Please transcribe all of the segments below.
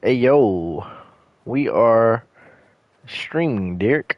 Hey yo, we are streaming, Derek.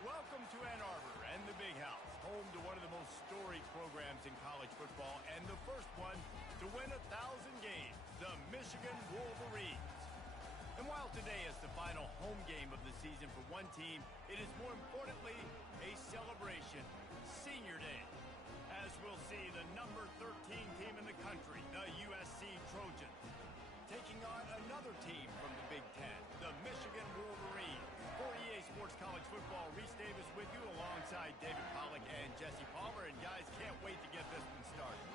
Welcome to Ann Arbor and the Big House, home to one of the most storied programs in college football and the first one to win 1,000 games, the Michigan Wolverines. And while today is the final home game of the season for one team, it is more importantly a celebration, Senior Day. As we'll see, the number 13 team in the country, the USC Trojans, taking on another team from the Big Ten, the Michigan Wolverines. For EA Sports College Football, Reese Davis with you alongside David Pollack and Jesse Palmer. And guys, can't wait to get this one started.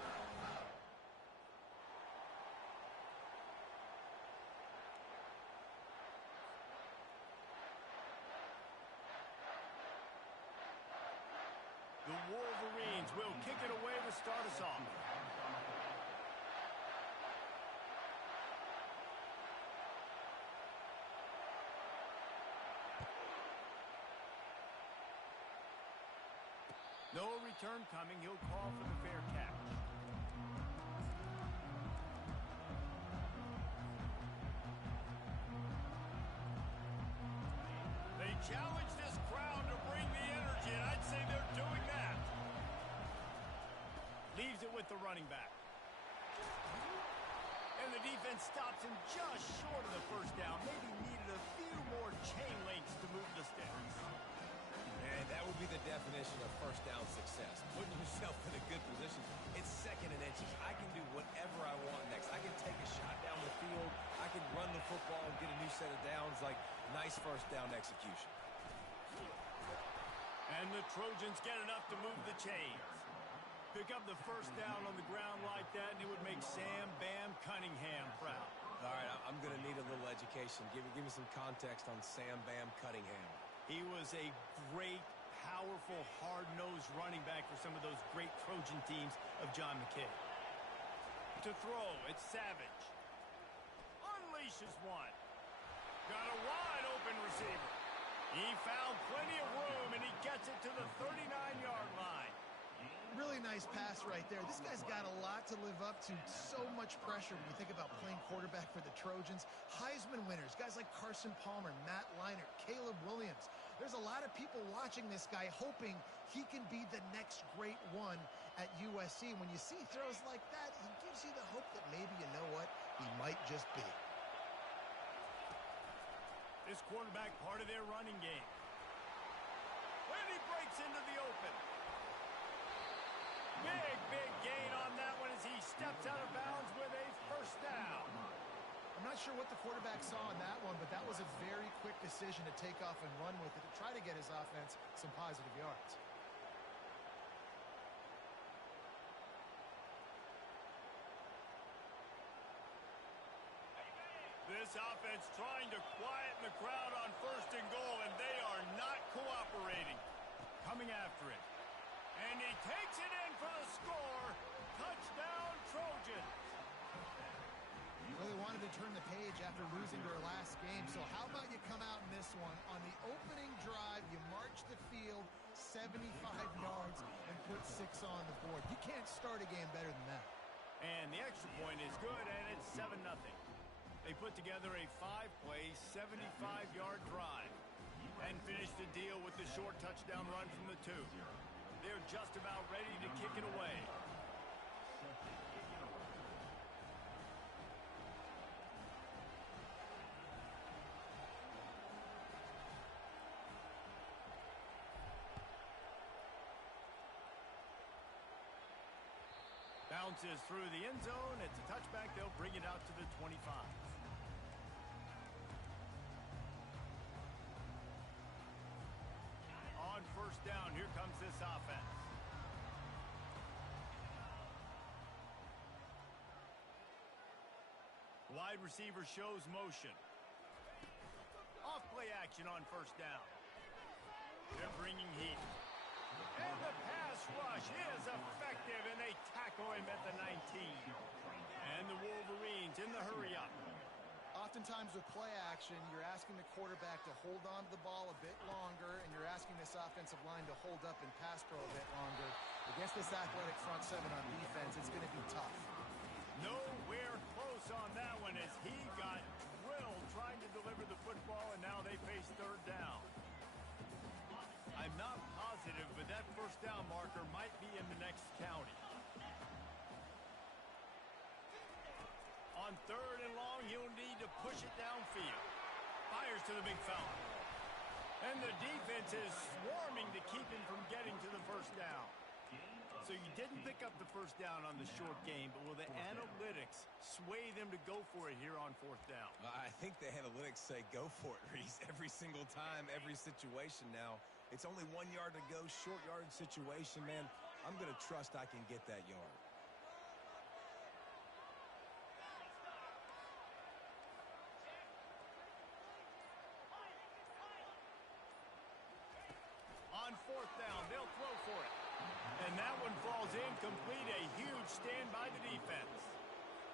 The Wolverines will kick it away to start us off. No return coming. He'll call for the fair catch. They challenge this crowd to bring the energy, and I'd say they're doing that. Leaves it with the running back. And the defense stops him just short of the first down. Maybe needed a few more chain links to move the sticks. And that would be the definition of first down success. Putting yourself in a good position. It's second and inches. I can do whatever I want next. I can take a shot down the field. I can run the football and get a new set of downs. Like, nice first down execution. And the Trojans get enough to move the chains. Pick up the first down on the ground like that, and it would make Sam Bam Cunningham proud. All right, I'm going to need a little education. Give me some context on Sam Bam Cunningham. He was a great, powerful, hard-nosed running back for some of those great Trojan teams of John McKay. To throw, it's Savage. Unleashes one. Got a wide-open receiver. He found plenty of room, and he gets it to the 39-yard line. Really nice pass right there. This guy's got a lot to live up to. So much pressure when you think about playing quarterback for the Trojans. Heisman winners, guys like Carson Palmer, Matt Leinart, Caleb Williams. There's a lot of people watching this guy hoping he can be the next great one at USC. When you see throws like that, he gives you the hope that maybe, you know what, he might just be. This quarterback part of their running game. And he breaks into the open. Big gain on that one as he steps out of bounds with a first down. I'm not sure what the quarterback saw in that one, but that was a very quick decision to take off and run with it to try to get his offense some positive yards. This This offense trying to quieten the crowd on 1st and goal, and they are not cooperating. Coming after it. And he takes it in for the score. Touchdown, Trojans. Well, they wanted to turn the page after losing their last game, so how about you come out in this one? On the opening drive, you march the field 75 yards and put 6 on the board. You can't start a game better than that. And the extra point is good, and it's 7-0. They put together a 5-play, 75-yard drive and finished the deal with the short touchdown run from the 2. They're just about ready to kick it away. Bounces through the end zone. It's a touchback. They'll bring it out to the 25. On 1st down, here comes this offense. Wide receiver shows motion. Off play action on 1st down. They're bringing heat. And the pass rush is effective, and they tackle him at the 19. And the Wolverines in the hurry-up. Oftentimes with play action, you're asking the quarterback to hold on to the ball a bit longer, and you're asking this offensive line to hold up and pass pro a bit longer. Against this athletic front 7 on defense, it's going to be tough. Nowhere close on that one as he got drilled trying to deliver the football, and now they face 3rd down. I'm not positive, but that 1st down marker might be in the next county. On 3rd and long, he'll need to push it downfield. Fires to the big fella. And the defense is swarming to keep him from getting to the 1st down. So you didn't pick up the 1st down on the short game, but will the analytics sway them to go for it here on 4th down? I think the analytics say go for it, Reese, every single time, every situation now. It's only 1 yard to go, short yard situation, man. I'm going to trust I can get that yard. On 4th down, they'll throw for it. And that one falls incomplete. A huge stand by the defense.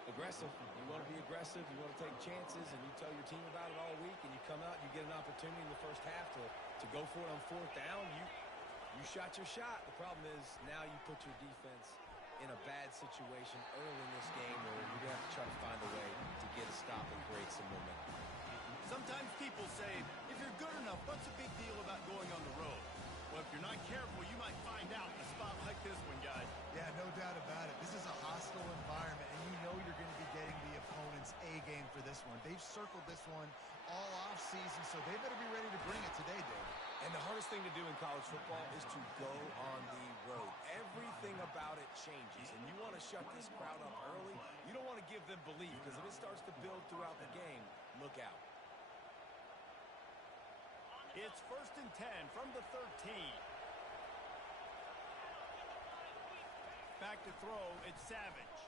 Aggressive. You want to be aggressive. You want to take chances, and you tell your team about it all week, and you come out and you get an opportunity in the 1st half to go for it on 4th down. You shot your shot. The problem is now you put your defense in a bad situation early in this game where you're going to have to try to find a way to get a stop and create some momentum. Sometimes people say, if you're good enough, what's the big deal about going on the road? Well, if you're not careful, you might find out in a spot like this one, guys. Yeah, no doubt about it. This is a hostile environment, and you know you're going to be getting the opponent's A game for this one. They've circled this one all offseason, so they better be ready to bring it today, David. And the hardest thing to do in college football is to go on the road. Everything about it changes, and you want to shut this crowd up early. You don't want to give them belief, because if it starts to build throughout the game, look out. It's 1st and 10 from the 13. Back to throw, it's Savage.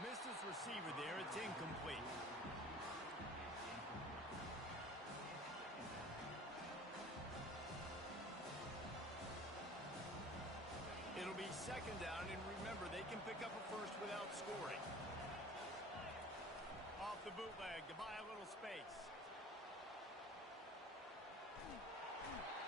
Missed his receiver there, it's incomplete. It'll be 2nd down, and remember, they can pick up a 1st without scoring. Off the bootleg to buy a little space.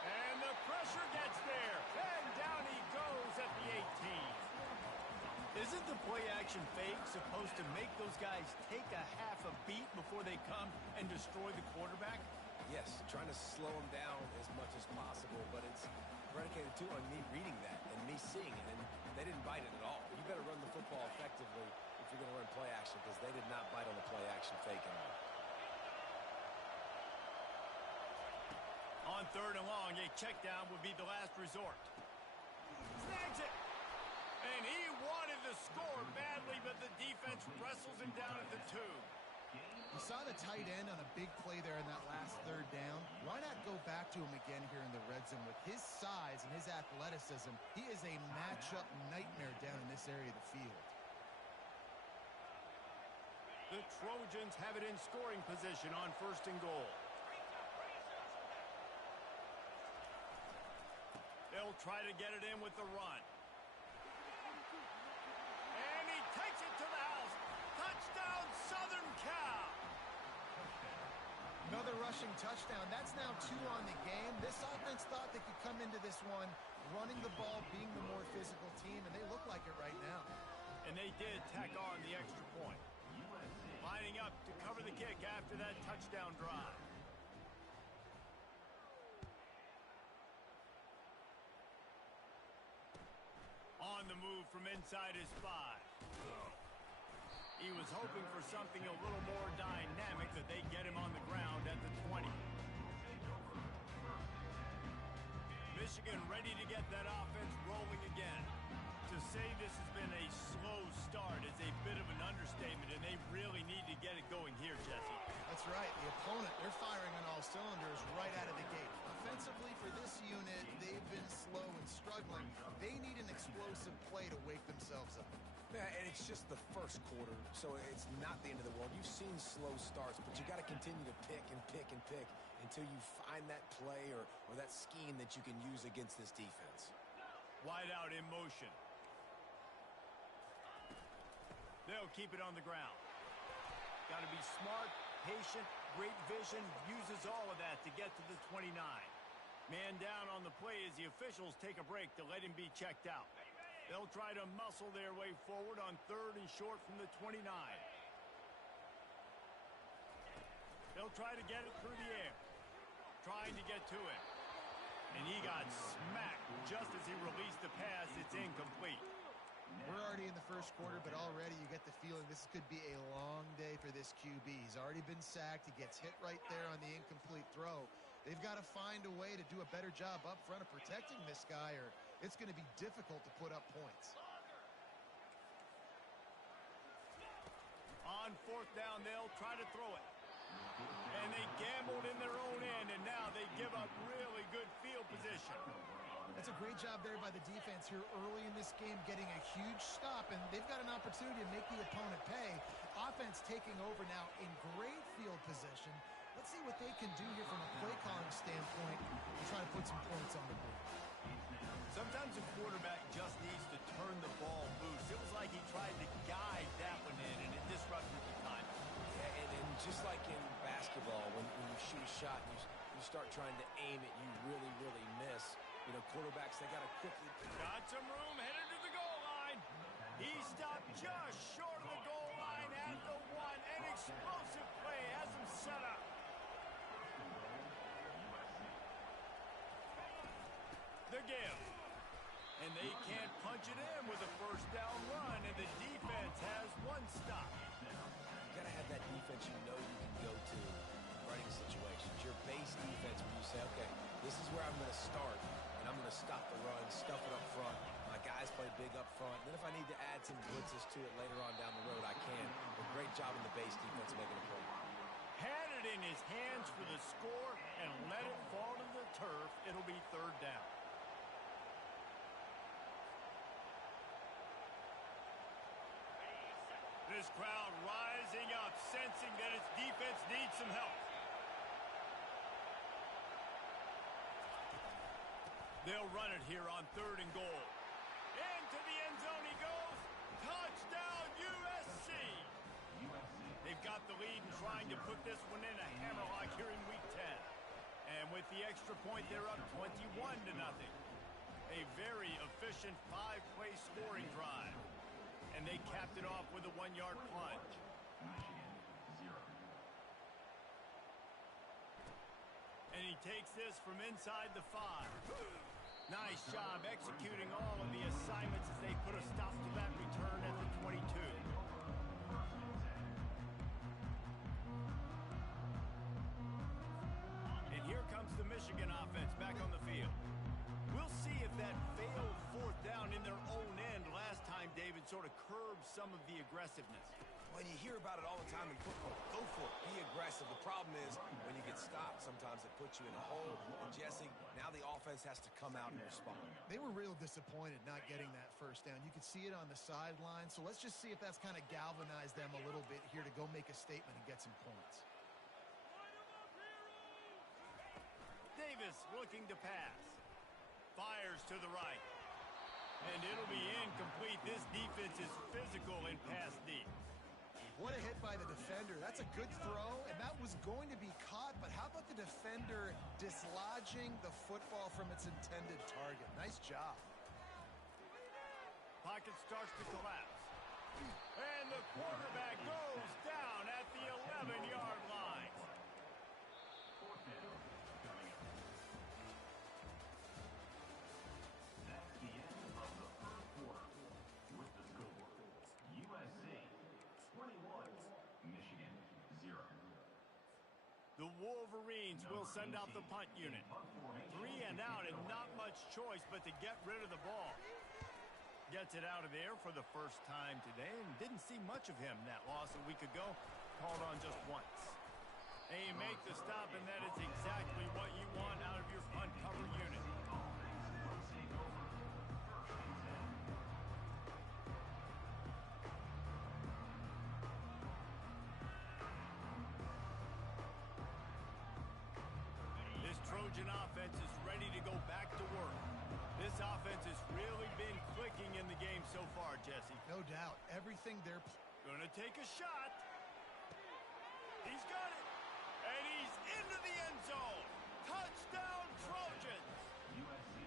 And the pressure gets there. And down he goes at the 18. Isn't the play-action fake supposed to make those guys take a half a beat before they come and destroy the quarterback? Yes, trying to slow them down as much as possible, but it's predicated, too, on me reading that and me seeing it, and they didn't bite it at all. You better run the football effectively if you're going to run play-action, because they did not bite on the play-action fake at all. On 3rd and long, a check down would be the last resort. Snags it! And he wanted to score badly, but the defense wrestles him down at the 2. You saw the tight end on a big play there in that last 3rd down. Why not go back to him again here in the red zone? With his size and his athleticism, he is a matchup nightmare down in this area of the field. The The Trojans have it in scoring position on 1st and goal. They'll try to get it in with the run. And he takes it to the house. Touchdown, Southern Cal. Another rushing touchdown. That's now 2 on the game. This offense thought they could come into this one running the ball, being the more physical team, and they look like it right now. And they did tack on the extra point. Lining up to cover the kick after that touchdown drive. On the move from inside his 5. He was hoping for something a little more dynamic, that they get him on the ground at the 20. Michigan ready to get that offense rolling again. To say this has been a slow start is a bit of an understatement, and they really need to get it going here, Jesse. That's right. The opponent, they're firing on all cylinders right out of the gate. Offensively, for this unit, they've been slow and struggling. They need an explosive play to wake themselves up. Yeah, and it's just the first quarter, so it's not the end of the world. You've seen slow starts, but you got to continue to pick and pick and pick until you find that play or that scheme that you can use against this defense. Wide out in motion. They'll keep it on the ground. Got to be smart, patient, great vision, uses all of that to get to the 29. Man down on the play as the officials take a break to let him be checked out. They'll try to muscle their way forward on 3rd and short from the 29. They'll try to get it through the air. Trying to get to it. And he got smacked just as he released the pass. It's incomplete. We're already in the first quarter, but already you get the feeling this could be a long day for this QB. He's already been sacked. He gets hit right there on the incomplete throw. They've got to find a way to do a better job up front of protecting this guy, or it's going to be difficult to put up points. On 4th down, they'll try to throw it. And they gambled in their own end, and now they give up really good field position. That's a great job there by the defense here early in this game, getting a huge stop, and they've got an opportunity to make the opponent pay. Offense taking over now in great field position. Let's see what they can do here from a play-calling standpoint and try to put some points on the board. Sometimes a quarterback just needs to turn the ball loose. It was like he tried to guide that one in, and it disrupted the time. Yeah, and just like in basketball, when you shoot a shot and you start trying to aim it, you really, really miss. You know, quarterbacks, they got to quickly... Got some room, headed to the goal line. He stopped just short of the goal line at the 1. An explosive play has him set up. The give. And they can't punch it in with a 1st down run, and the defense has 1 stop. You got to have that defense you know you can go to in running situations. Your base defense where you say, okay, this is where I'm going to start, and I'm going to stop the run, stuff it up front. My guys play big up front. Then if I need to add some blitzes to it later on down the road, I can. But great job in the base defense making a play. Had it in his hands for the score and let it fall to the turf. It'll be 3rd down. This crowd rising up, sensing that its defense needs some help. They'll run it here on 3rd and goal. Into the end zone he goes. Touchdown, USC. They've got the lead and trying to put this one in a hammerlock here in Week 10. And with the extra point, they're up 21-0. A very efficient 5-play scoring drive. And they capped it off with a 1-yard plunge. And he takes this from inside the 5. Nice job executing all of the assignments as they put a stop to that return at the 22. And here comes the Michigan offense back on the field. We'll see if that failed 4th down in their own end last time, David, sort of curbed some of the aggressiveness. Well, you hear about it all the time in football. Go for it. Be aggressive. The problem is when you get stopped, sometimes it puts you in a hole. And Jesse, now the offense has to come out and respond. They were real disappointed not getting that first down. You could see it on the sideline. So let's just see if that's kind of galvanized them a little bit here to go make a statement and get some points. Davis looking to pass. Fires to the right. And it'll be incomplete. This defense is physical in pass deep. What a hit by the defender. That's a good throw, and that was going to be caught, but how about the defender dislodging the football from its intended target? Nice job. Pocket starts to collapse. And the quarterback goes down at the 11-yard line. That's the end of the first quarter. With the score, USC 21, Michigan 0. The Wolverines will send out the punt unit. 3 and out and not much choice but to get rid of the ball. Gets it out of there for the first time today and didn't see much of him that loss a week ago. Called on just once. They make the stop, and that is exactly what you want out of your punt cover unit. This Trojan offense is ready to go back to work. This offense has really been clicking in the game so far, Jesse. No doubt. Everything they're... Gonna take a shot. He's got it. And he's into the end zone. Touchdown, Trojans. USC,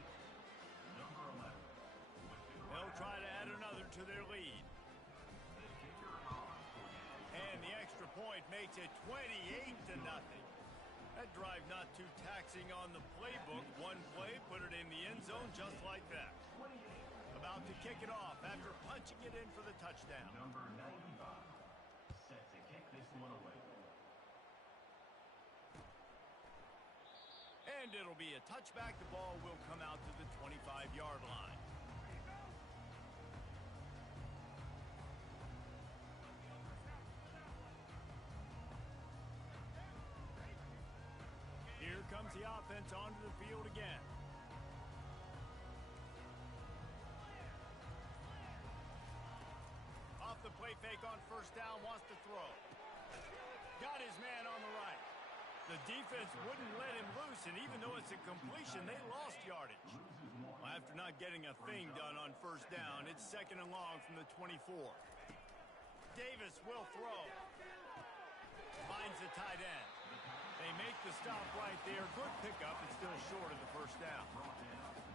number 11. They'll try to add another to their lead. And the extra point makes it 28-0. That drive not too taxing on the playbook. One play, put it in the end zone just like that. About to kick it off after punching it in for the touchdown. Number 95, set to kick this one away. And it'll be a touchback. The ball will come out to the 25-yard line. Here comes the offense onto the field again. Off the play fake on first down, wants to throw. Got his man on the right. The defense wouldn't let him loose, and even though it's a completion, they lost yardage. Well, after not getting a thing done on first down, it's 2nd and long from the 24. Davis will throw. Finds the tight end. They make the stop right there. Good pickup. It's still short of the first down.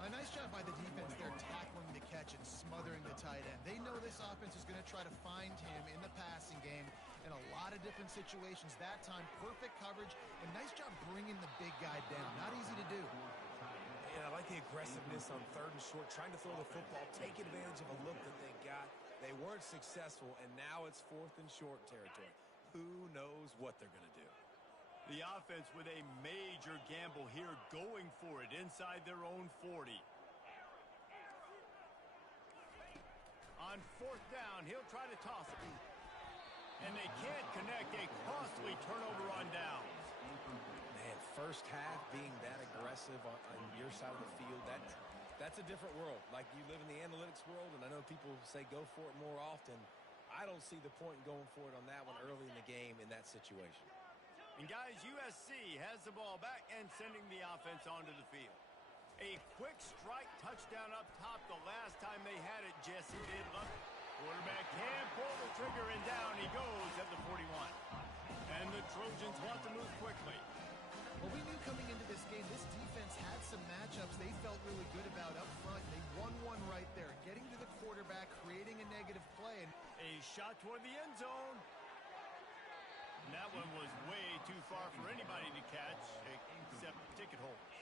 A nice job by the defense there tackling the catch and smothering the tight end. They know this offense is going to try to find him in the passing game in a lot of different situations. That time, perfect coverage, and nice job bringing the big guy down. Not easy to do. Yeah, I like the aggressiveness on 3rd and short, trying to throw the football, take advantage of a look that they got. They weren't successful, and now it's 4th and short territory. Who knows what they're going to do? The offense with a major gamble here, going for it inside their own 40. On 4th down, he'll try to toss it. And they can't connect. A costly turnover on downs. Man, first half being that aggressive on your side of the field, that's a different world. Like, you live in the analytics world, and I know people say go for it more often. I don't see the point in going for it on that one early in the game in that situation. And guys, USC has the ball back and sending the offense onto the field. A quick strike touchdown up top the last time they had it, Jesse did. Look, quarterback can pull the trigger, and down he goes at the 41. And the Trojans want to move quickly. Well, we knew coming into this game, this defense had some matchups they felt really good about up front. They won one right there, getting to the quarterback, creating a negative play. And a shot toward the end zone. And that one was way too far for anybody to catch, except ticket holders.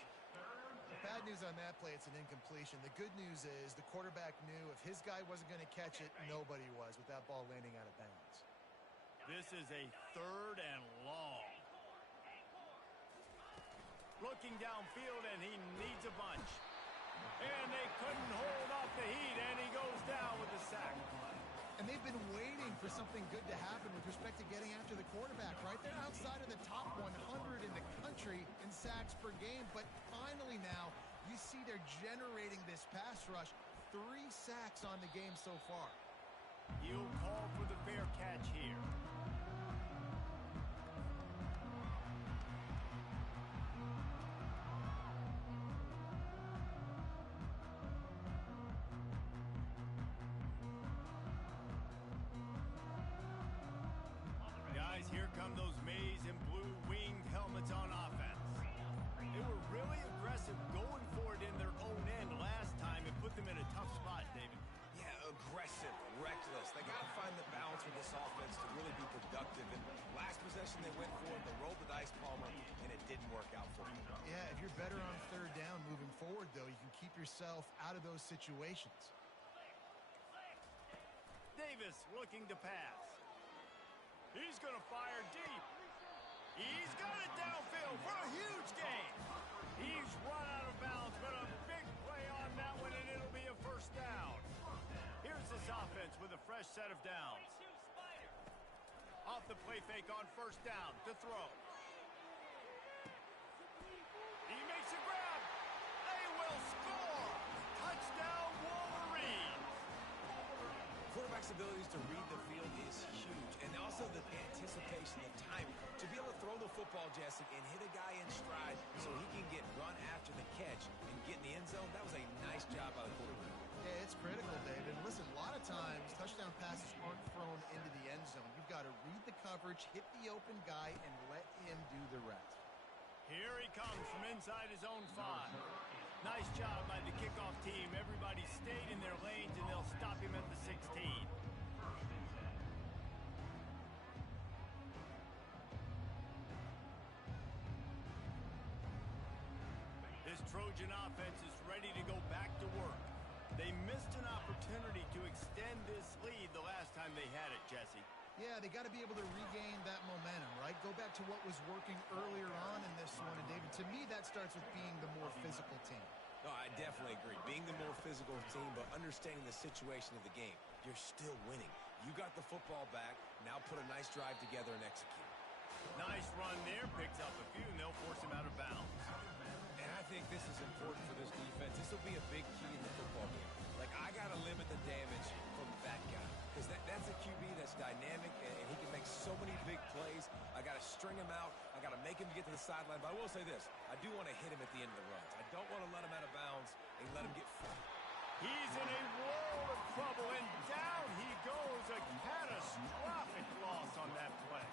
The bad news on that play, it's an incompletion. The good news is the quarterback knew if his guy wasn't going to catch it, nobody was with that ball landing out of bounds. This is a 3rd and long. Looking downfield, and he needs a bunch. And they couldn't hold off the heat, and he goes down with the sack. And they've been waiting for something good to happen with respect to getting after the quarterback. Right there outside of the sacks per game, but finally now you see they're generating this pass rush. 3 sacks on the game so far. He'll call for the fair catch here. Guys, here come those maize and blue winged helmets on offense. They were really aggressive going for it in their own end last time. It put them in a tough spot, David. Yeah, aggressive, reckless. They got to find the balance with this offense to really be productive. And last possession they went for it, they rolled the dice, Palmer, and it didn't work out for them. Yeah, if you're better on 3rd down moving forward, though, you can keep yourself out of those situations. Davis looking to pass. He's going to fire deep. He's got it downfield for a huge gain. He's run out of bounds, but a big play on that one, and it'll be a first down. Here's this offense with a fresh set of downs. Off the play fake on 1st down to throw. He makes a grab. They will score. Touchdown, Wolverines. Quarterback's abilities to read the field is huge, and also the anticipation, the timing. To be able to throw the football, Jesse, and hit a guy in stride so he can get run after the catch and get in the end zone, that was a nice job by the quarterback. Yeah, it's critical, David. Listen, a lot of times, touchdown passes aren't thrown into the end zone. You've got to read the coverage, hit the open guy, and let him do the rest. Here he comes from inside his own 5. Nice job by the kickoff team. Everybody stayed in their lanes, and they'll stop him at the 16. This Trojan offense is ready to go back to work. They missed an opportunity to extend this lead the last time they had it, Jesse. Yeah, they got to be able to regain that momentum, right? Go back to what was working earlier on in this one. And, David, to me, that starts with being the more physical team. No, I definitely agree. Being the more physical team, but understanding the situation of the game. You're still winning. You got the football back. Now put a nice drive together and execute. Nice run there. Picks up a few, and they'll force him out of bounds. And I think this is important for this defense. This will be a big key in the football game. Like, I got to limit the damage from that guy. Because that's a QB that's dynamic, and he can make so many big plays. I got to string him out. I got to make him get to the sideline. But I will say this. I do want to hit him at the end of the runs. I don't want to let him out of bounds and let him get free. He's in a world of trouble, and down he goes. A catastrophic loss on that play.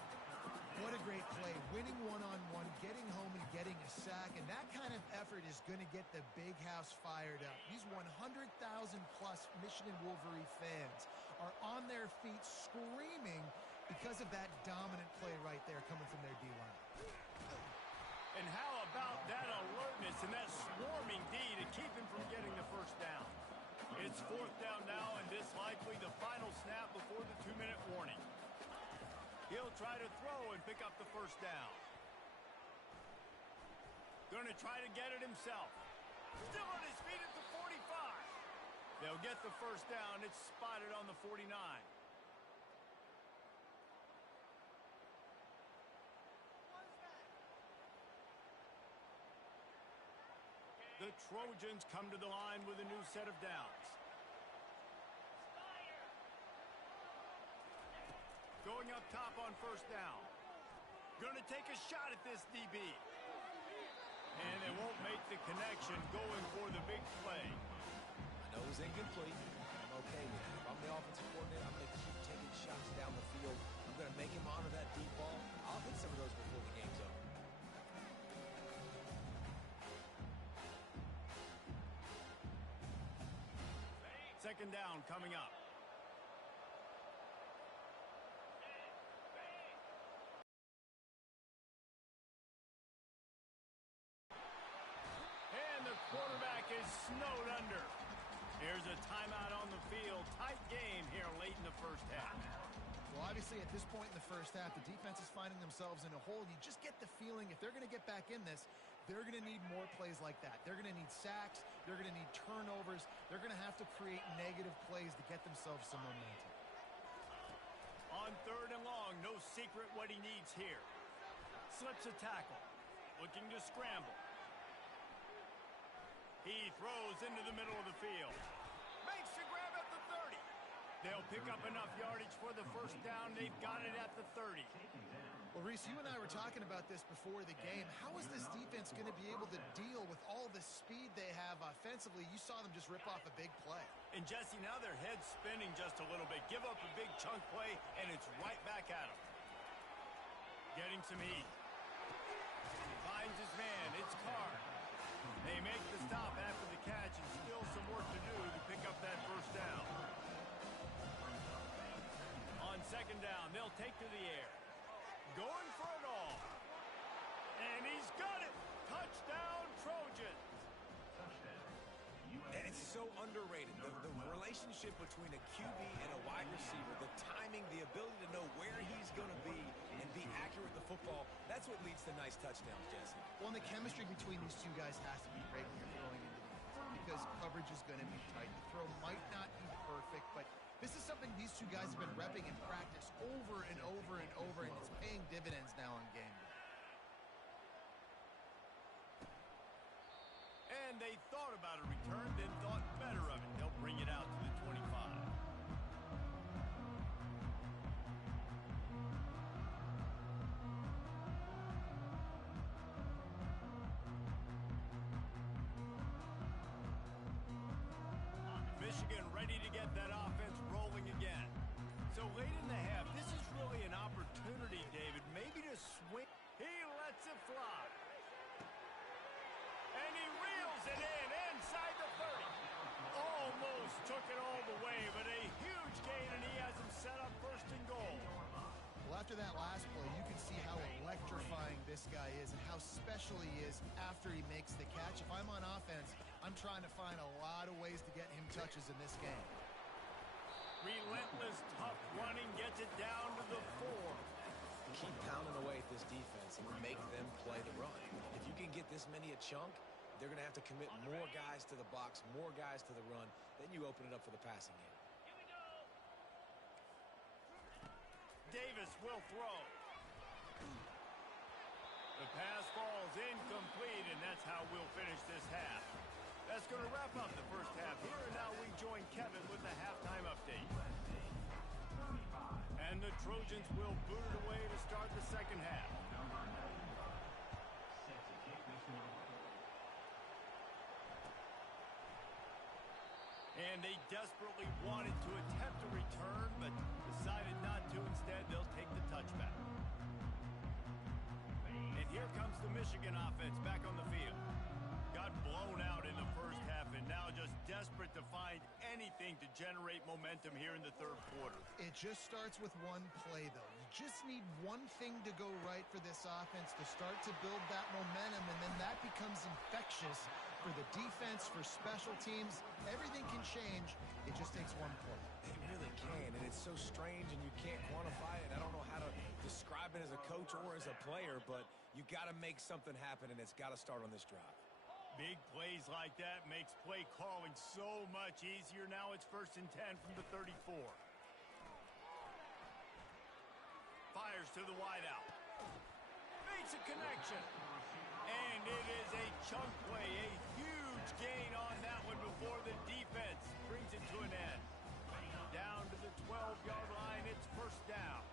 What a great play. Winning one-on-one, getting home and getting a sack, and that kind of effort is going to get the big house fired up. These 100,000-plus Michigan Wolverine fans are on their feet screaming because of that dominant play right there coming from their D-line. And how about that alertness and that swarming D to keep him from getting the first down? It's 4th down now, and this likely the final snap before the 2-minute warning. He'll try to throw and pick up the first down. Going to try to get it himself. Still on his feet at the 45. They'll get the first down. It's spotted on the 49. The Trojans come to the line with a new set of downs. Going up top on first down. Going to take a shot at this DB. And they won't make the connection going for the big play. I know it was incomplete. I'm okay with it. If I'm the offensive coordinator, I'm going to keep taking shots down the field. I'm going to make him honor that deep ball. I'll hit some of those before the game's over. Second down coming up. And the quarterback is snowed under. Here's a timeout on the field. Tight game here late in the first half. Well, obviously, at this point in the first half, the defense is finding themselves in a hole. You just get the feeling if they're going to get back in this, they're going to need more plays like that. They're going to need sacks. They're going to need turnovers. They're going to have to create negative plays to get themselves some momentum. On 3rd and long, no secret what he needs here. Slips a tackle. looking to scramble. He throws into the middle of the field. Makes the grab at the 30. They'll pick up enough yardage for the first down. They've got it at the 30. Well, Reese, you and I were talking about this before the game. How is this defense going to be able to deal with all the speed they have offensively? You saw them just rip off a big play. And Jesse, now their head's spinning just a little bit. Give up a big chunk play, and it's right back at them. Getting some heat. Finds his man. It's Carr. They make the stop after the catch, and still some work to do to pick up that first down. On second down, they'll take to the air. Going for it all. And he's got it. Touchdown, Trojans. And it's so underrated. The relationship between a QB and a wide receiver, the timing, the ability to know where he's going to be and be accurate with the football, that's what leads to nice touchdowns, Jesse. Well, and the chemistry between these two guys has to be great when you're throwing into defense because coverage is going to be tight. The throw might not be perfect, but this is something these two guys have been repping in practice over and over and over, and it's paying dividends now in game day. And they thought about a return, then thought better of it. They'll bring it out to the 25. Michigan ready to get that offense rolling again. So late in the half, this is really an opportunity, David, maybe to swing. He lets it fly. And he reels it in inside the 30. Almost took it all the way, but a huge gain, and he has him set up first and goal. Well, after that last play, you can see how electrifying this guy is and how special he is after he makes the catch. If I'm on offense, I'm trying to find a lot of ways to get him touches in this game. Relentless, tough running gets it down to the 4. Keep pounding away at this defense and make them play the run. If you can get this many a chunk, they're going to have to commit more guys to the box, more guys to the run. Then you open it up for the passing game. Davis will throw. The pass falls incomplete, and that's how we'll finish this half. That's going to wrap up the first half here, and now we join Kevin with the halftime update. And the Trojans will boot it away to start the second half. And they desperately wanted to attempt a return, but decided not to. Instead, they'll take the touchback. And here comes the Michigan offense back on the field. Got blown out in the first half and now just desperate to find anything to generate momentum here in the third quarter. It just starts with one play, though. You just need one thing to go right for this offense to start to build that momentum, and then that becomes infectious for the defense, for special teams. Everything can change. It just takes one play. It really can, and it's so strange, and you can't quantify it. I don't know how to describe it as a coach or as a player, but you got to make something happen, and it's got to start on this drive. Big plays like that makes play calling so much easier. Now it's 1st and 10 from the 34. Fires to the wideout. Makes a connection. And it is a chunk play, a huge gain on that one before the defense brings it to an end. Down to the 12-yard line, it's first down.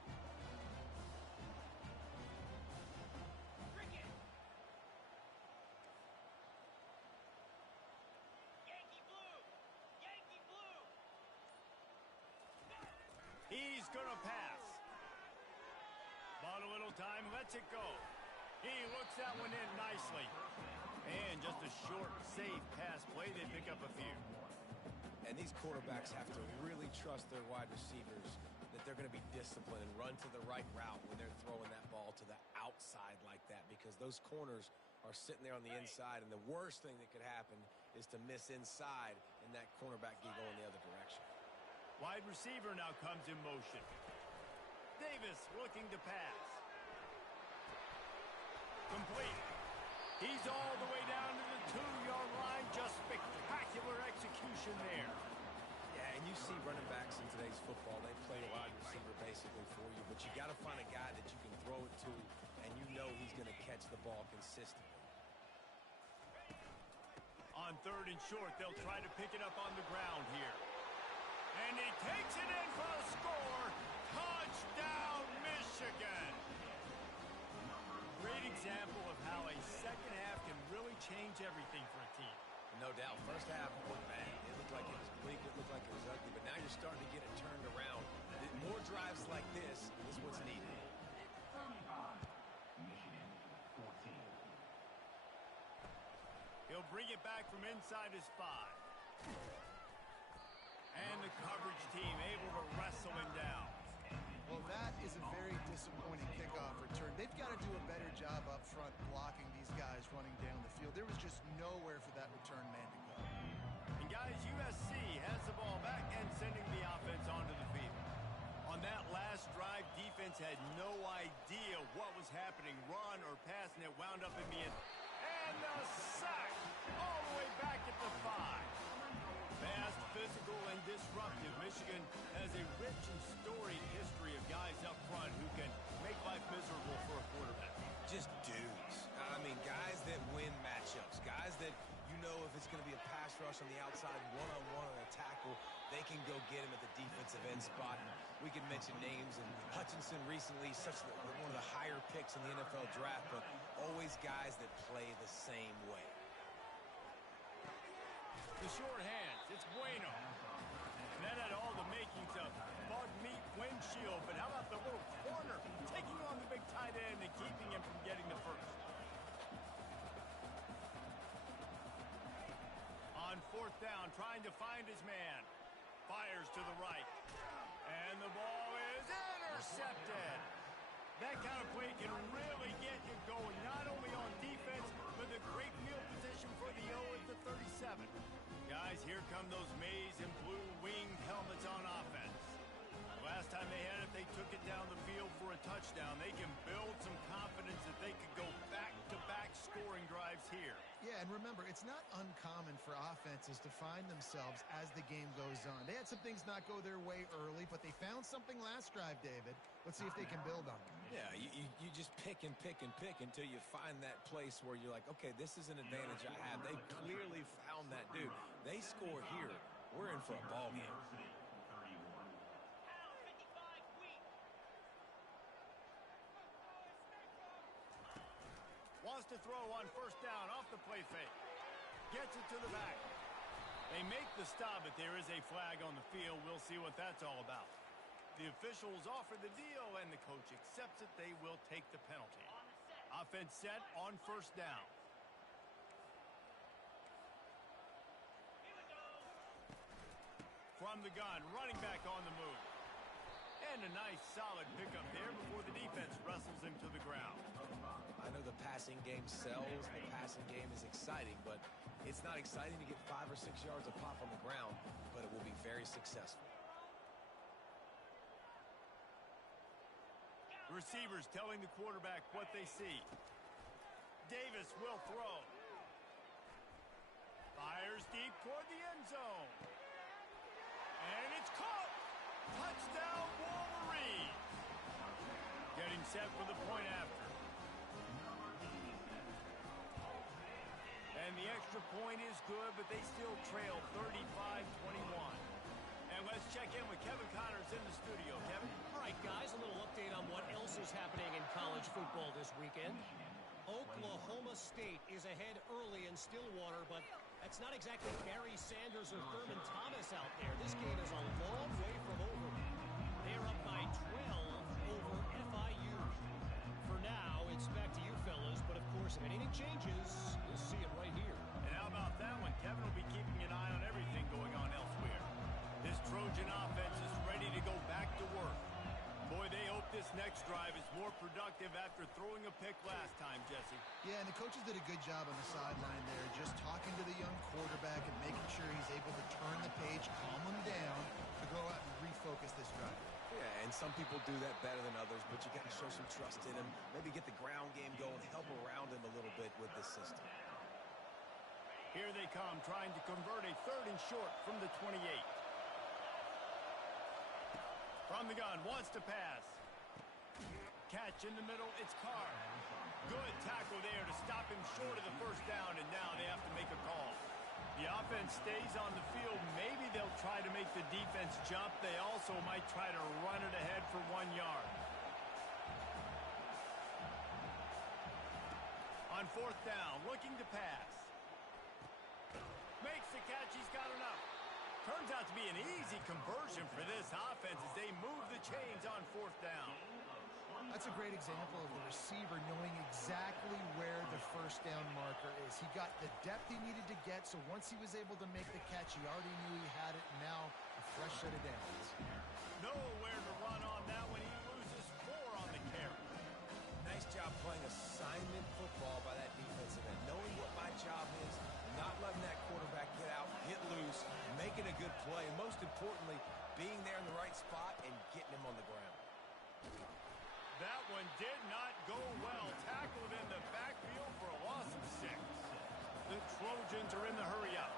He's going to pass. Bought a little time, lets it go. He looks that one in nicely. And just a short, safe pass play. They pick up a few. And these quarterbacks have to really trust their wide receivers that they're going to be disciplined and run to the right route when they're throwing that ball to the outside like that, because those corners are sitting there on the inside, and the worst thing that could happen is to miss inside and that cornerback be going the other direction. Wide receiver now comes in motion. Davis looking to pass. Complete. He's all the way down to the 2-yard line. Just spectacular execution there. Yeah, and you see running backs in today's football, they play a wide receiver basically for you, but you got to find a guy that you can throw it to, and you know he's going to catch the ball consistently. On 3rd and short, they'll try to pick it up on the ground here. And he takes it in for the score. Touchdown, Michigan. Great example of how a second half can really change everything for a team. No doubt. First half looked bad. It looked like it was bleak. It looked like it was ugly. But now you're starting to get it turned around. More drives like this is what's needed. 35, Michigan 14. He'll bring it back from inside his 5. And the coverage team able to wrestle him down. Well, that is a very disappointing kickoff return. They've got to do a better job up front blocking these guys running down the field. There was just nowhere for that return man to go. And guys, USC has the ball back and sending the offense onto the field. On that last drive, defense had no idea what was happening, run or pass, and it wound up in being... And the sack all the way back at the 5. Fast, physical, and disruptive. Michigan has a rich and storied history of guys up front who can make life miserable for a quarterback. Just dudes. I mean, guys that win matchups. Guys that, you know, if it's going to be a pass rush on the outside, one-on-one on a tackle, they can go get him at the defensive end spot. And we can mention names. And Hutchinson recently, one of the higher picks in the NFL draft, but always guys that play the same way. The short hands, it's Bueno. And that had all the makings of bug meat windshield, but how about the little corner taking on the big tight end and keeping him from getting the first? On 4th down, trying to find his man. Fires to the right. And the ball is intercepted. That kind of play can really get you going, not only on defense, but the great field position for the O at the 37. Guys, here come those maize and blue winged helmets on offense. Last time they had it, they took it down the field for a touchdown. They can build some confidence that they could go back-to-back scoring drives here. Yeah, and remember, it's not uncommon for offenses to find themselves as the game goes on. They had some things not go their way early, but they found something last drive, David. Let's see if they can build on it. Yeah, you just pick and pick and pick until you find that place where you're like, okay, this is an advantage I have. They clearly found that dude. They score here. We're in for a ball game. Wants to throw on 1st down off the play fake. Gets it to the back. They make the stop, but there is a flag on the field. We'll see what that's all about. The officials offer the deal, and the coach accepts it. They will take the penalty. Offense set on 1st down. From the gun, running back on the move. And a nice solid pickup there before the defense wrestles him to the ground. I know the passing game sells, the passing game is exciting, but it's not exciting to get 5 or 6 yards of pop on the ground, but it will be very successful. Receivers telling the quarterback what they see. Davis will throw. Fires deep toward the end zone. And it's caught. Touchdown, Wolverines. Getting set for the point after. And the extra point is good, but they still trail 35-21. And let's check in with Kevin Connors in the studio. Kevin? All right, guys, a little update on what else is happening in college football this weekend. Oklahoma State is ahead early in Stillwater, but that's not exactly Barry Sanders or Thurman Thomas out there. This game is a long way from over. They're up by 12 over FIU. For now, it's back to you fellas, but of course, if anything changes, you'll see it right here. And how about that one? Kevin will be keeping an eye on everything going on elsewhere. This Trojan offense is ready to go back to work. Boy, they hope this next drive is more productive after throwing a pick last time, Jesse. Yeah, and the coaches did a good job on the sideline there, just talking to the young quarterback and making sure he's able to turn the page, calm him down, to go out and refocus this drive. Yeah, and some people do that better than others, but you got to show some trust in him. Maybe get the ground game going, help around him a little bit with this system. Here they come, trying to convert a 3rd and short from the 28. From the gun, wants to pass. catch in the middle. It's Carr. Good tackle there to stop him short of the first down, and now they have to make a call. The offense stays on the field. Maybe they'll try to make the defense jump. They also might try to run it ahead for 1 yard. On fourth down, looking to pass. Makes the catch. He's got enough. Turns out to be an easy conversion for this offense as they move the chains on fourth down. That's a great example of the receiver knowing exactly where the first down marker is. He got the depth he needed to get, so once he was able to make the catch, he already knew he had it, and now a fresh set of downs. Nowhere to run on that when he loses 4 on the carry. Nice job playing assignment football by that defensive end. Knowing what my job is, not letting that quarterback get out, get loose, making a good play, and most importantly, being there in the right spot and getting him on the ground. That one did not go well. Tackled in the backfield for a loss of 6. The Trojans are in the hurry-up.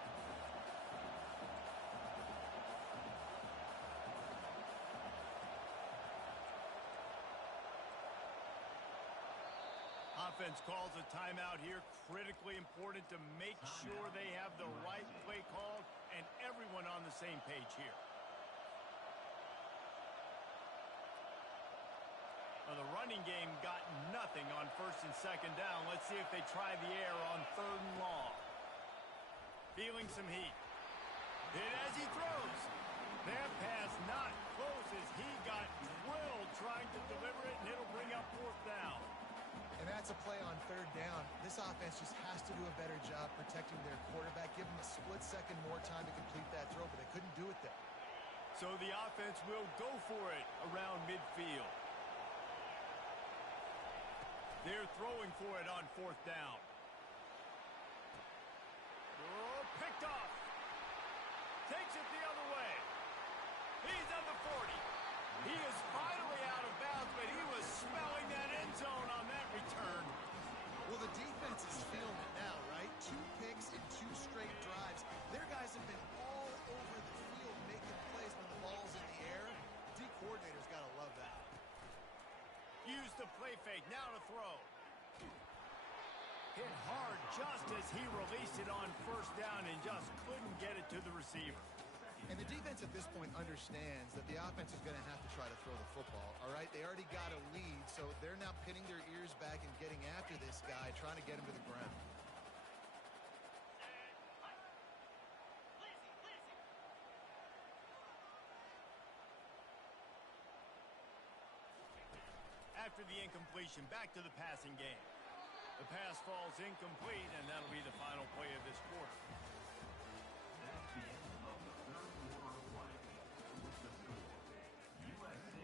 Offense calls a timeout here. Critically important to make sure they have the right play called and everyone on the same page here. Well, the running game got nothing on first and second down. Let's see if they try the air on third and long. Feeling some heat. Hit as he throws. That pass not close as he got drilled trying to deliver it, and it'll bring up fourth down. And that's a play on third down. This offense just has to do a better job protecting their quarterback. Give them a split second more time to complete that throw, but they couldn't do it there. So the offense will go for it around midfield. They're throwing for it on fourth down. Oh, picked off. Takes it the other way. He's at the 40. He is finally out of bounds, but he was smelling that end zone on that return. Well, the defense is feeling it now, right? 2 picks in 2 straight drives. Their guys have been all over the field making plays when the ball's in the air. D coordinator's got to love that. Use the play fake, now to throw. Hit hard just as he released it on first down and just couldn't get it to the receiver. And the defense at this point understands that the offense is going to have to try to throw the football, all right? They already got a lead, so they're now pinning their ears back and getting after this guy, trying to get him to the ground. After the incompletion, back to the passing game. The pass falls incomplete, and that'll be the final play of this quarter. That's the end of the third quarter of play. With the score, USC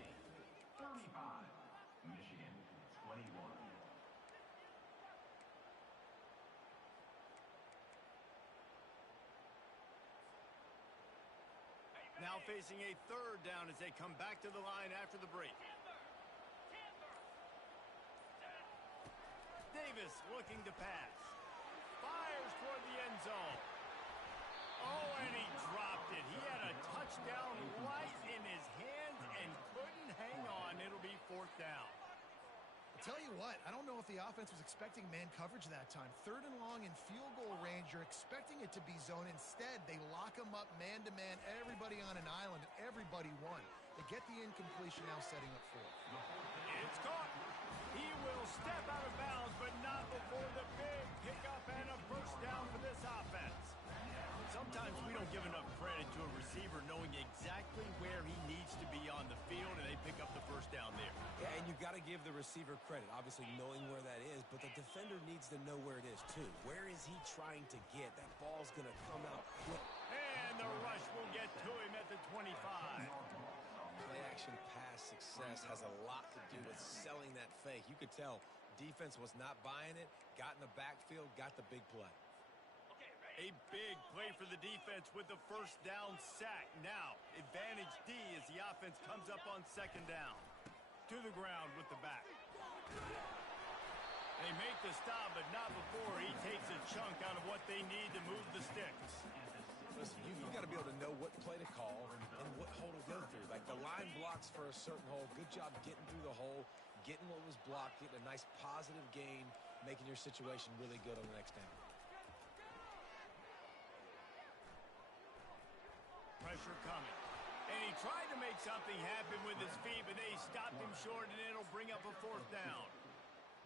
35, Michigan 21. Now facing a third down as they come back to the line after the break. Davis looking to pass. Fires toward the end zone. Oh, and he dropped it. He had a touchdown right in his hands and couldn't hang on. It'll be fourth down. I'll tell you what, I don't know if the offense was expecting man coverage that time. Third and long in field goal range, you're expecting it to be zone. Instead, they lock them up man-to-man, everybody on an island, and everybody won. They get the incompletion, now setting up fourth. It's caught. He will step out of bounds, but not before the big pickup and a first down for this offense. Sometimes we don't give enough credit to a receiver knowing exactly where he needs to be on the field, and they pick up the first down there. Yeah, and you've got to give the receiver credit, obviously knowing where that is, but the defender needs to know where it is too. Where is he trying to get? That ball's going to come out quick. And the rush will get to him at the 25. Play-action pass success has a lot to do with selling that fake. You could tell defense was not buying it, got in the backfield, got the big play. A big play for the defense with the first down sack. Now, advantage D as the offense comes up on second down. To the ground with the back. They make the stop, but not before he takes a chunk out of what they need to move the sticks. Listen, you got to be able to know what play to call and what hole to go through. Like the line blocks for a certain hole. Good job getting through the hole, getting what was blocked, getting a nice positive gain, making your situation really good on the next down. Pressure coming. And he tried to make something happen with his feet, but they stopped him short, and it'll bring up a 4th down.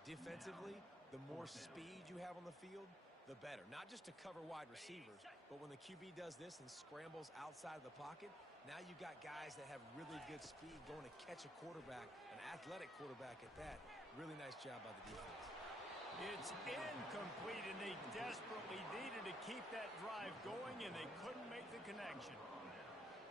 Defensively, the more speed you have on the field, the better. Not just to cover wide receivers, but when the QB does this and scrambles outside of the pocket, now you got guys that have really good speed going to catch a quarterback, an athletic quarterback at that. Really nice job by the defense. It's incomplete, and they desperately needed to keep that drive going, and they couldn't make the connection.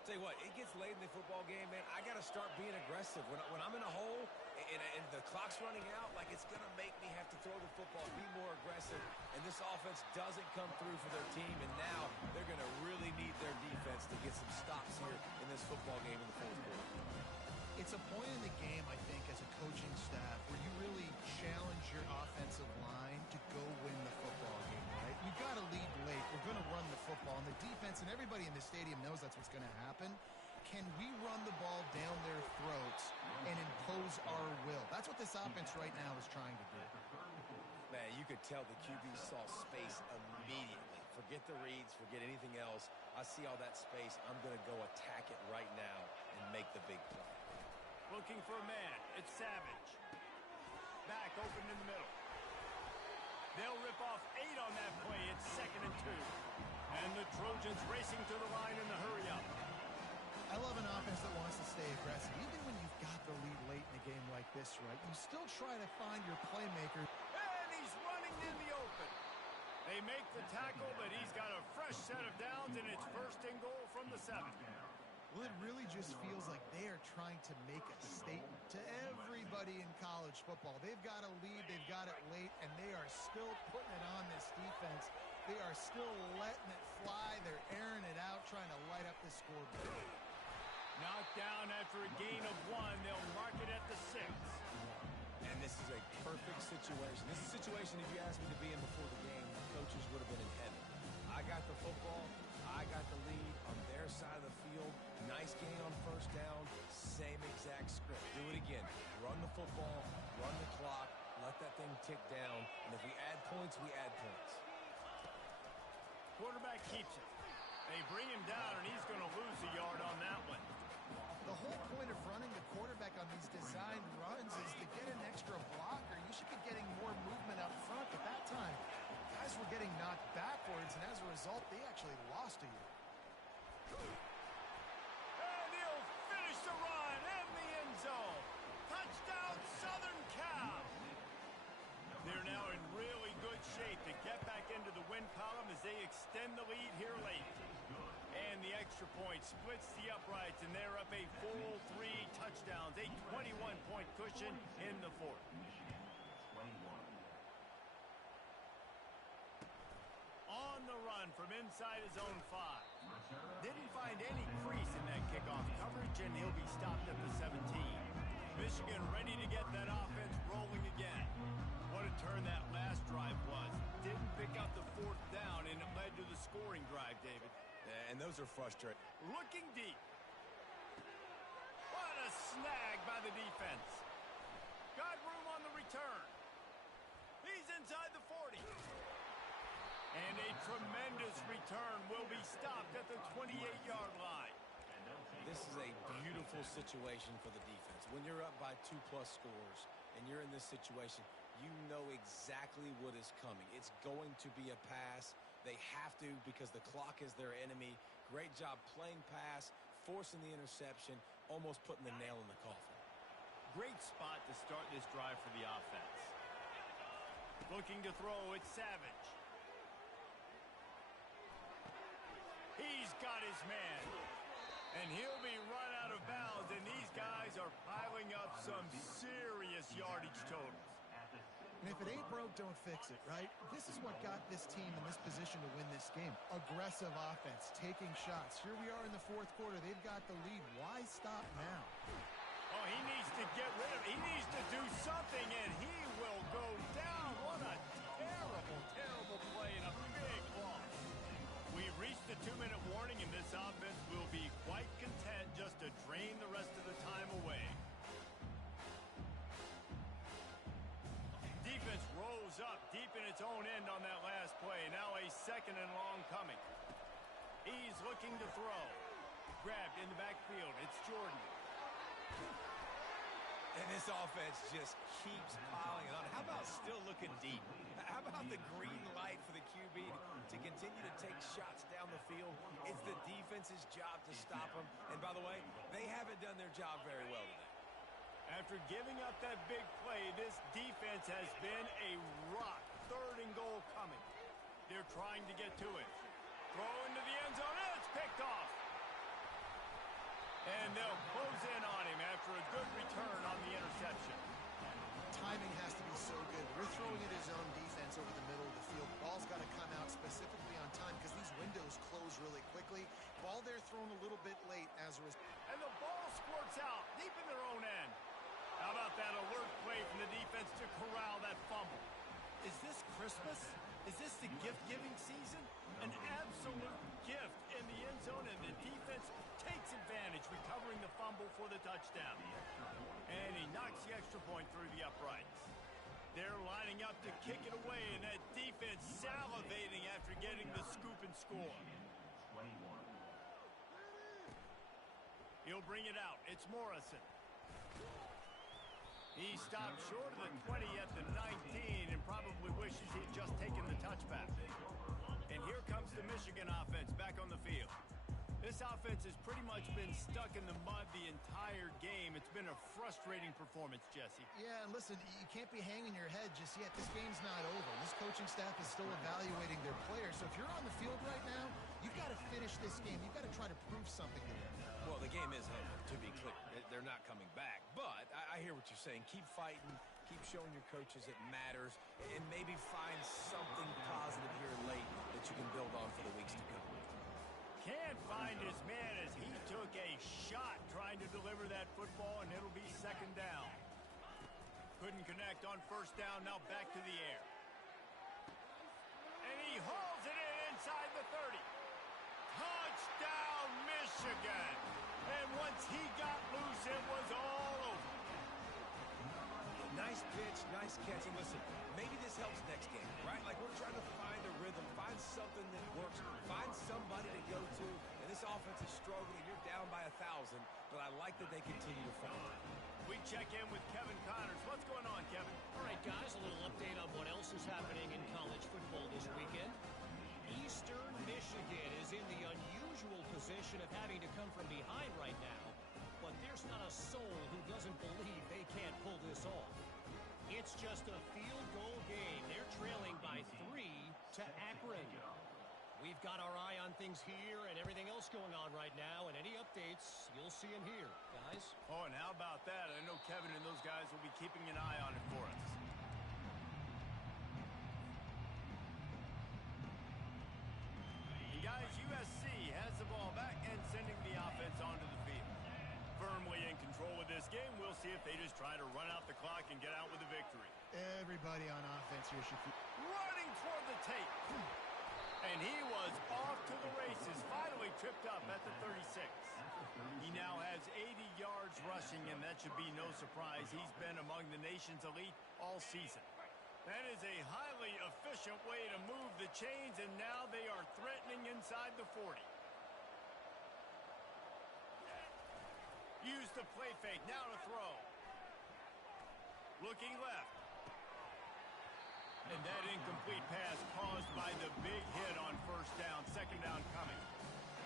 Tell you what, it gets late in the football game, man. I got to start being aggressive. When I'm in a hole and the clock's running out, like, it's going to make me have to throw the football, be more aggressive. And this offense doesn't come through for their team, and now they're going to really need their defense to get some stops here in this football game in the 4th quarter. It's a point in the game, I think, as a coaching staff where you really challenge your offensive line to go win the football game, right? We've got to lead late. We're going to run the football. And the defense and everybody in the stadium knows that's what's going to happen. Can we run the ball down their throats and impose our will? That's what this offense right now is trying to do. Man, you could tell the QB saw space immediately. Forget the reads, forget anything else. I see all that space. I'm going to go attack it right now and make the big play. Looking for a man. It's Savage. Back open in the middle. They'll rip off 8 on that play. It's 2nd and 2. And the Trojans racing to the line in the hurry-up. I love an offense that wants to stay aggressive. Even when you've got the lead late in a game like this, right, you still try to find your playmaker. And he's running in the open. They make the tackle, but he's got a fresh set of downs, and it's 1st and goal from the 7. Well, it really just feels like they are trying to make a statement to everybody in college football. They've got a lead, they've got it late, and they are still putting it on this defense. They are still letting it fly. They're airing it out, trying to light up the scoreboard. Knocked down after a gain of 1. They'll mark it at the 6. And this is a perfect situation. This is a situation, if you asked me to be in before the game, the coaches would have been in heaven. I got the football. I got the lead on their side of the field. Nice gain on 1st down. Same exact script. Do it again. Run the football, run the clock, let that thing tick down. And if we add points, we add points. Quarterback keeps it. They bring him down, and he's going to lose a yard on that one. The whole point of running the quarterback on these designed runs is to get an extra blocker. You should be getting more movement up front. At that time, guys were getting knocked backwards, and as a result, they actually lost a yard. And he'll finish the run in the end zone. Touchdown, Southern Cal. They're now in really good shape to get back into the win column as they extend the lead here late. And the extra point splits the uprights, and they're up a full 3 touchdowns, a 21-point cushion in the 4th. On the run from inside his own 5. Didn't find any crease in that kickoff coverage, and he'll be stopped at the 17. Michigan ready to get that offense rolling again. What a turn that last drive was. Didn't pick up the 4th down, and it led to the scoring drive, David. And those are frustrating. Looking deep. What a snag by the defense. Got room on the return. He's inside the 40. And a tremendous return will be stopped at the 28-yard line. This is a beautiful situation for the defense. When you're up by 2+ scores and you're in this situation, you know exactly what is coming. It's going to be a pass. They have to because the clock is their enemy. Great job playing pass, forcing the interception, almost putting the nail in the coffin. Great spot to start this drive for the offense. Looking to throw, it's Savage. He's got his man. And he'll be run out of bounds, and these guys are piling up some serious yardage totals. And if it ain't broke, don't fix it, right? This is what got this team in this position to win this game. Aggressive offense, taking shots. Here we are in the 4th quarter. They've got the lead. Why stop now? Oh, he needs to get rid of it. He needs to do something, and he will go down. What a terrible, terrible play and a big loss. We've reached the 2-minute warning, and this offense will be quite content just to drain the rest of the time away. in its own end on that last play. Now a second and long coming. He's looking to throw. Grabbed in the backfield. It's Jordan. And this offense just keeps piling on. How about still looking deep? How about the green light for the QB to continue to take shots down the field? It's the defense's job to stop them. And by the way, they haven't done their job very well today. After giving up that big play, this defense has been a rock. Third and goal coming. They're trying to get to it. Throw into the end zone. It's picked off. And they'll close in on him after a good return on the interception. Timing has to be so good. We're throwing at his own defense over the middle of the field. Ball's got to come out specifically on time because these windows close really quickly. Ball there thrown a little bit late as a result. And the ball squirts out deep in their own end. How about that alert play from the defense to corral that fumble? Is this Christmas? Is this the gift-giving season? An absolute gift in the end zone, and the defense takes advantage, recovering the fumble for the touchdown. And he knocks the extra point through the uprights. They're lining up to kick it away, and that defense salivating after getting the scoop and score. He'll bring it out. It's Morrison. He stopped short of the 20 at the 19 and probably wishes he'd just taken the touchback. And here comes the Michigan offense back on the field. This offense has pretty much been stuck in the mud the entire game. It's been a frustrating performance, Jesse. Yeah, and listen, you can't be hanging your head just yet. This game's not over. This coaching staff is still evaluating their players. So if you're on the field right now, you've got to finish this game. You've got to try to prove something to them. Well, the game is over, to be clear. They're not coming back. But I hear what you're saying. Keep fighting. Keep showing your coaches it matters. And maybe find something positive here late that you can build on for the weeks to come. Can't find his man as he took a shot trying to deliver that football, and it'll be second down. Couldn't connect on first down. Now back to the air. And he hauls it in inside the 30. Touchdown, Michigan! And once he got loose, it was all over. Nice pitch, nice catch. And listen, maybe this helps next game, right? Like we're trying to find a rhythm, find something that works, find somebody to go to. And this offense is struggling. You're down by 1,000, but I like that they continue to fight. We check in with Kevin Connors. What's going on, Kevin? All right, guys, a little update on what else is happening in college football this weekend. Eastern Michigan is in the unusual position of having to come from behind right now, but there's not a soul who doesn't believe they can't pull this off. It's just a field goal game. They're trailing by 3 to Akron. We've got our eye on things here and everything else going on right now, and any updates, you'll see them here, guys. Oh, and how about that? I know Kevin and those guys will be keeping an eye on it for us. And guys, USC has the ball back and sending the offense onto the field. Firmly in control of this game. We'll see if they just try to run out the clock and get out with a victory. Everybody on offense here should be Running toward the tape. And he was off to the races. Finally tripped up at the 36. He now has 80 yards rushing, and that should be no surprise. He's been among the nation's elite all season. That is a highly efficient way to move the chains, and now they are threatening inside the 40. Use the play fake. Now to throw. Looking left. And that incomplete pass caused by the big hit on first down. Second down coming.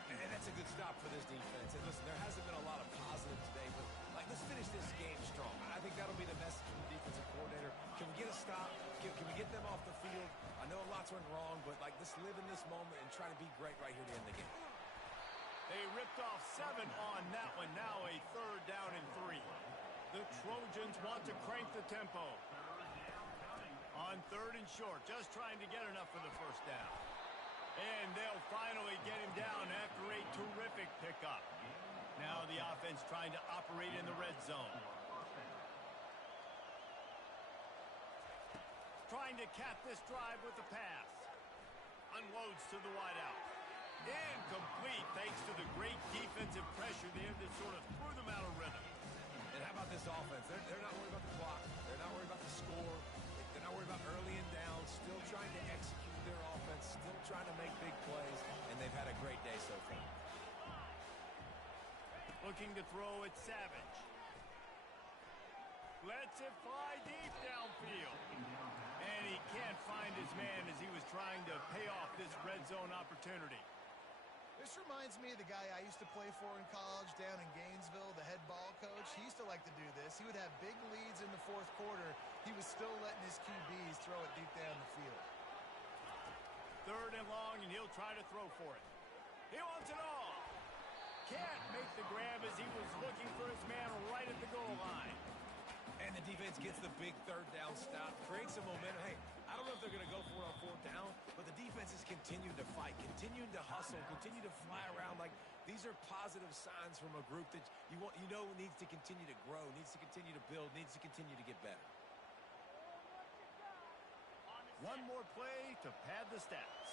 And that's a good stop for this defense. And listen, there hasn't been a lot of positive today, but let's finish this game strong. I think that'll be the message from the defensive coordinator. Can we get a stop? Can we get them off the field? I know lots went wrong, but let's live in this moment and try to be great right here to end the game. They ripped off 7 on that one. Now a third down and 3. The Trojans want to crank the tempo. On third and short, just trying to get enough for the first down. And they'll finally get him down after a terrific pickup. Now the offense trying to operate in the red zone. Trying to cap this drive with the pass. Unloads to the wideout. Incomplete thanks to the great defensive pressure there that sort of threw them out of rhythm. And how about this offense? They're not worried about the clock. They're not worried about the score. They're not worried about early and down. Still to throw it Savage. Lets it fly deep downfield. And he can't find his man as he was trying to pay off this red zone opportunity. This reminds me of the guy I used to play for in college down in Gainesville, the head ball coach. He used to like to do this. He would have big leads in the fourth quarter. He was still letting his QBs throw it deep down the field. 3rd and long, and he'll try to throw for it. He wants it all. Can't make the grab as he was looking for his man right at the goal line. And the defense gets the big 3rd down stop, creates some momentum. Hey, I don't know if they're going to go for it on 4th down, but the defense is continuing to fight, continuing to hustle, continue to fly around. Like, these are positive signs from a group that you know needs to continue to grow, needs to continue to build, needs to continue to get better. One more play to pad the stats.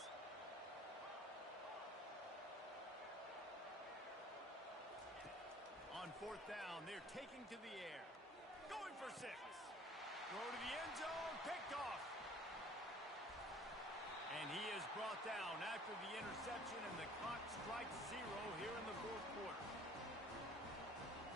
On 4th down, they're taking to the air. Going for 6. Throw to the end zone, picked off. And he is brought down after the interception, and the clock strikes 0 here